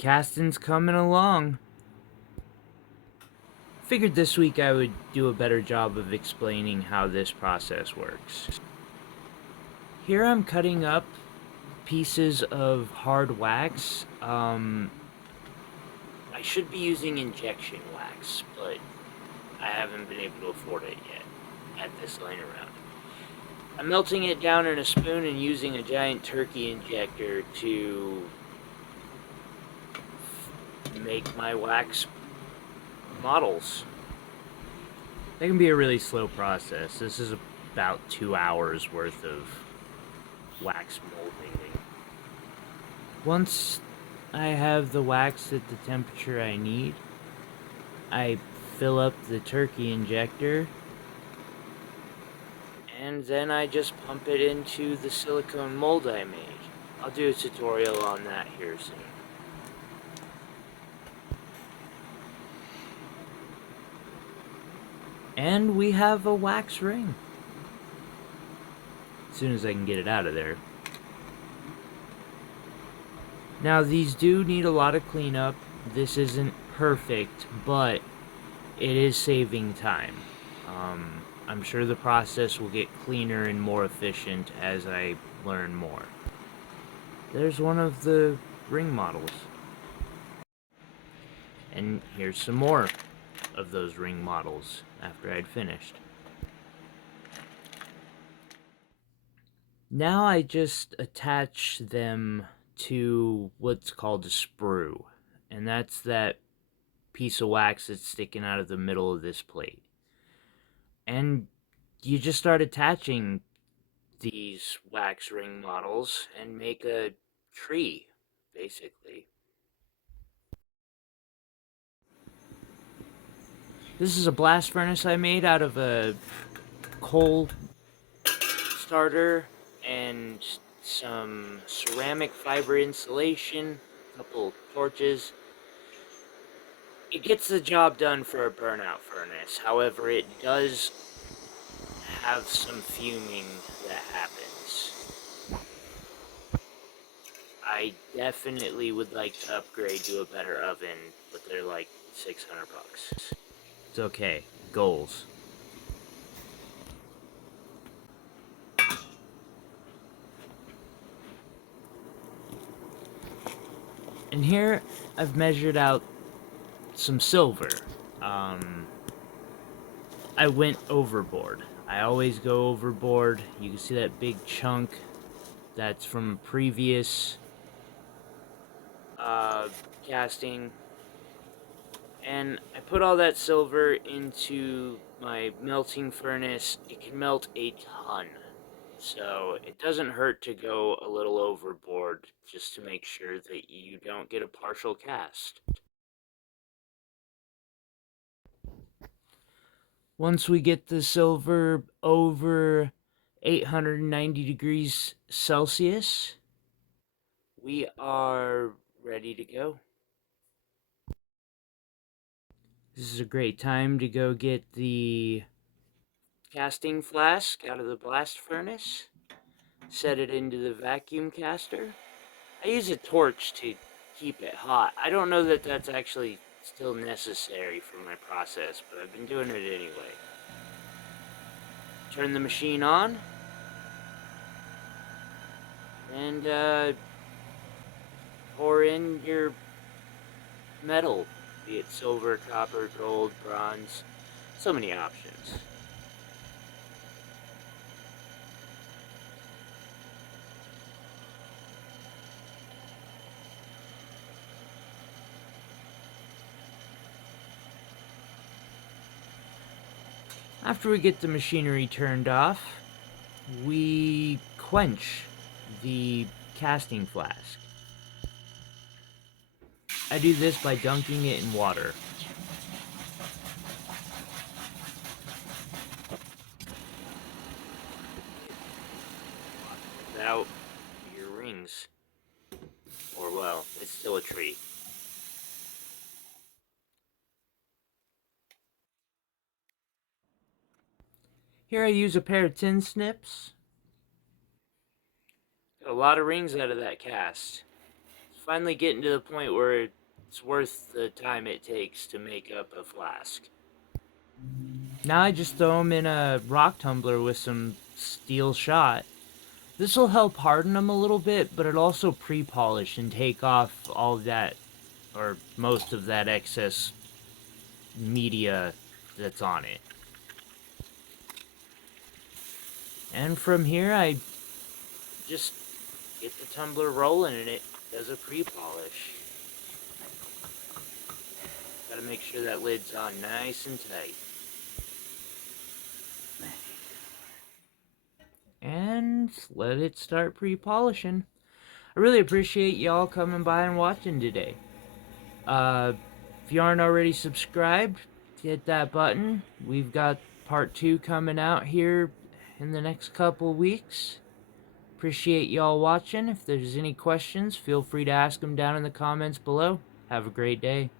Casting's coming along. Figured this week I would do a better job of explaining how this process works. Here I'm cutting up pieces of hard wax. I should be using injection wax, but I haven't been able to afford it yet at this line around. I'm melting it down in a spoon and using a giant turkey injector to make my wax models. That can be a really slow process. This is about 2 hours worth of wax molding. Once I have the wax at the temperature I need, I fill up the turkey injector, and then I just pump it into the silicone mold I made. I'll do a tutorial on that here soon. And we have a wax ring. As soon as I can get it out of there. Now these do need a lot of cleanup. This isn't perfect, but it is saving time. I'm sure the process will get cleaner and more efficient as I learn more. There's one of the ring models. And here's some more of those ring models after I'd finished. Now I just attach them to what's called a sprue, and that's that piece of wax that's sticking out of the middle of this plate. And you just start attaching these wax ring models and make a tree, basically. This is a blast furnace I made out of a coal starter and some ceramic fiber insulation, a couple torches. It gets the job done for a burnout furnace. However, it does have some fuming that happens. I definitely would like to upgrade to a better oven, but they're like $600. It's okay. Goals. And here I've measured out some silver. I went overboard. I always go overboard. You can see that big chunk. That's from a previous casting. And I put all that silver into my melting furnace. It can melt a ton. So it doesn't hurt to go a little overboard just to make sure that you don't get a partial cast. Once we get the silver over 890 degrees Celsius, we are ready to go. This is a great time to go get the casting flask out of the blast furnace, set it into the vacuum caster. I use a torch to keep it hot. I don't know that that's actually still necessary for my process, but I've been doing it anyway. Turn the machine on, and pour in your metal, be it silver, copper, gold, bronze, so many options. After we get the machinery turned off, we quench the casting flask. I do this by dunking it in water. Without your rings. Or, well, it's still a tree. Here I use a pair of tin snips. Got a lot of rings out of that cast. finally getting to the point where it's worth the time it takes to make up a flask. Now I just throw them in a rock tumbler with some steel shot. This will help harden them a little bit, but it'll also pre-polish and take off all that, or most of that excess media that's on it. And from here, I just get the tumbler rolling and it does a pre-polish. Gotta make sure that lid's on nice and tight. And let it start pre-polishing. I really appreciate y'all coming by and watching today. If you aren't already subscribed, hit that button. We've got part 2 coming out here in the next couple weeks. Appreciate y'all watching. If there's any questions, feel free to ask them down in the comments below. Have a great day.